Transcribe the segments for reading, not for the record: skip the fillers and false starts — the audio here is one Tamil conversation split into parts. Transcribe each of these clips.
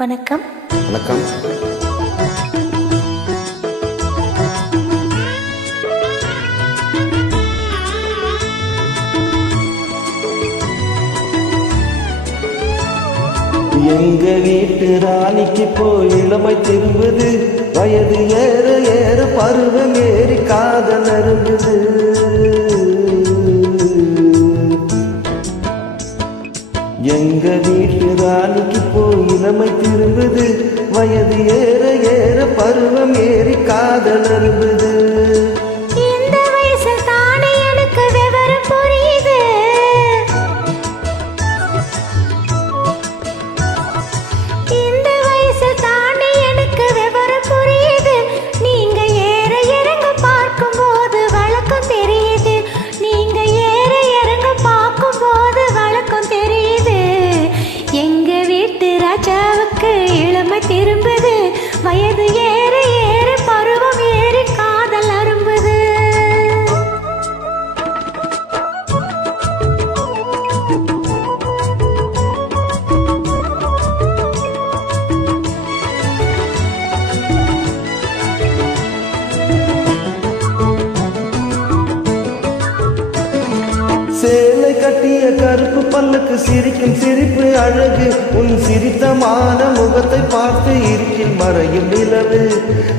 வணக்கம். வணக்கம். எங்க வீட்டு ராணிக்கு போய் இளமை திரும்புது, வயது ஏற ஏற பருவம் ஏறி காதல் அரும்புது. எங்க வீட்டு ராணிக்கு போய் இளமை திரும்புது, வயது ஏற ஏற பருவம் ஏறி காதல் அரும்புது. திரும்புது, வயது ஏற ஏற பருவம் ஏறி காதல் அரும்புது. சேலை கட்டிய கருப்பு பல்லுக்கு சிரிக்கும் சிரிப்பு அழகு, உன் சிரித்தமான முகத்தை பார்த்து இருக்கில் மறையும் நிலவு.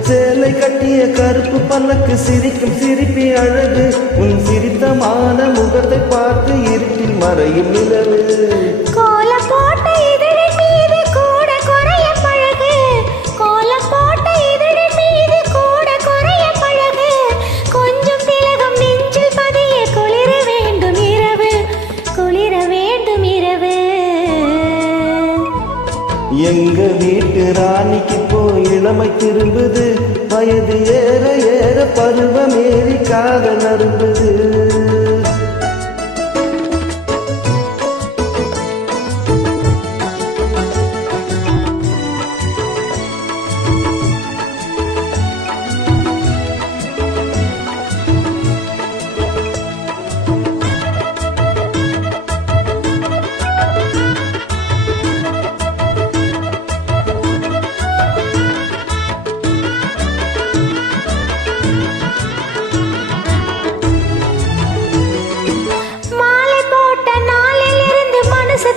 சேலை கட்டிய கருப்பு பல்லுக்கு சிரிக்கும் சிரிப்பு அழகு, உன் சிரித்தமான முகத்தை பார்த்து இருக்கில் மறையும் நிலவு. எங்க வீட்டு ராணிக்கு போய் இளமை திரும்புது, வயது ஏற ஏற பருவம் ஏறி காதல் அரும்புது.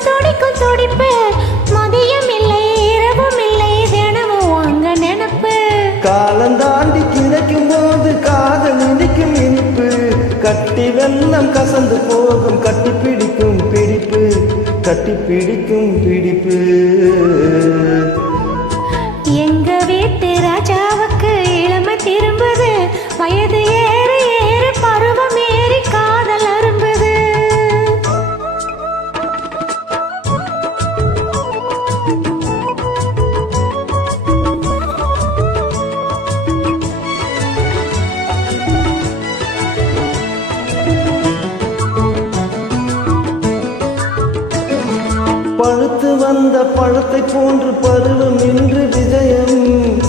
துடிக்கும் துடிப்பு, மதியம் இல்லை இரவும் இல்லை, தினமும் அங்க நினைப்பு. காலம் தாண்டி கிடைக்கும் போது காதல் இனிக்கும் இனிப்பு, கட்டி வெள்ளம் கசந்து போகும் கட்டி பிடிக்கும் பிடிப்பு, கட்டி பிடிக்கும் பிடிப்பு. எங்க வீட்டு ராஜாவுக்கு இளமை திரும்புது, வயது ஏற ஏற பருவம் ஏறி காதல் அரும்புது. பழுத்து வந்த பழத்தை போன்று பருவம் இன்று விஜயம்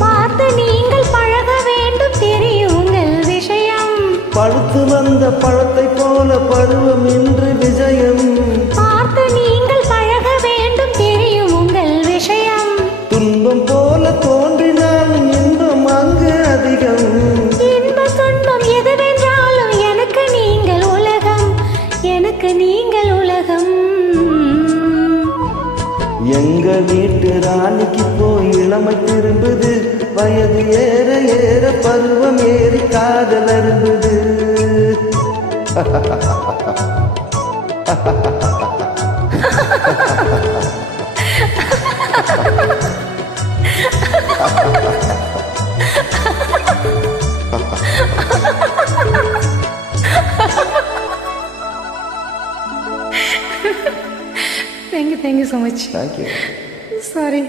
பார்த்து நீங்கள் பழக வேண்டும், தெரியும் உங்கள் விஷயம். பழுத்து வந்த பழத்தை போல பருவம் இன்று விஜயம் பார்த்து நீங்கள் பழக வேண்டும், தெரியும் உங்கள் விஷயம். துன்பம் போல தோன்றினாலும் இன்பம் அங்கு அதிகம். இன்ப துன்பம் எதுவென்றாலும் எனக்கு நீங்கள் உலகம், எனக்கு நீங்கள் உலகம். எங்க வீட்டு ராணிக்கு போய் இளமை திரும்புது, வயது ஏற ஏற பருவம் ஏறி காதல் அரும்புது. Thank you so much. Thank you. Sorry.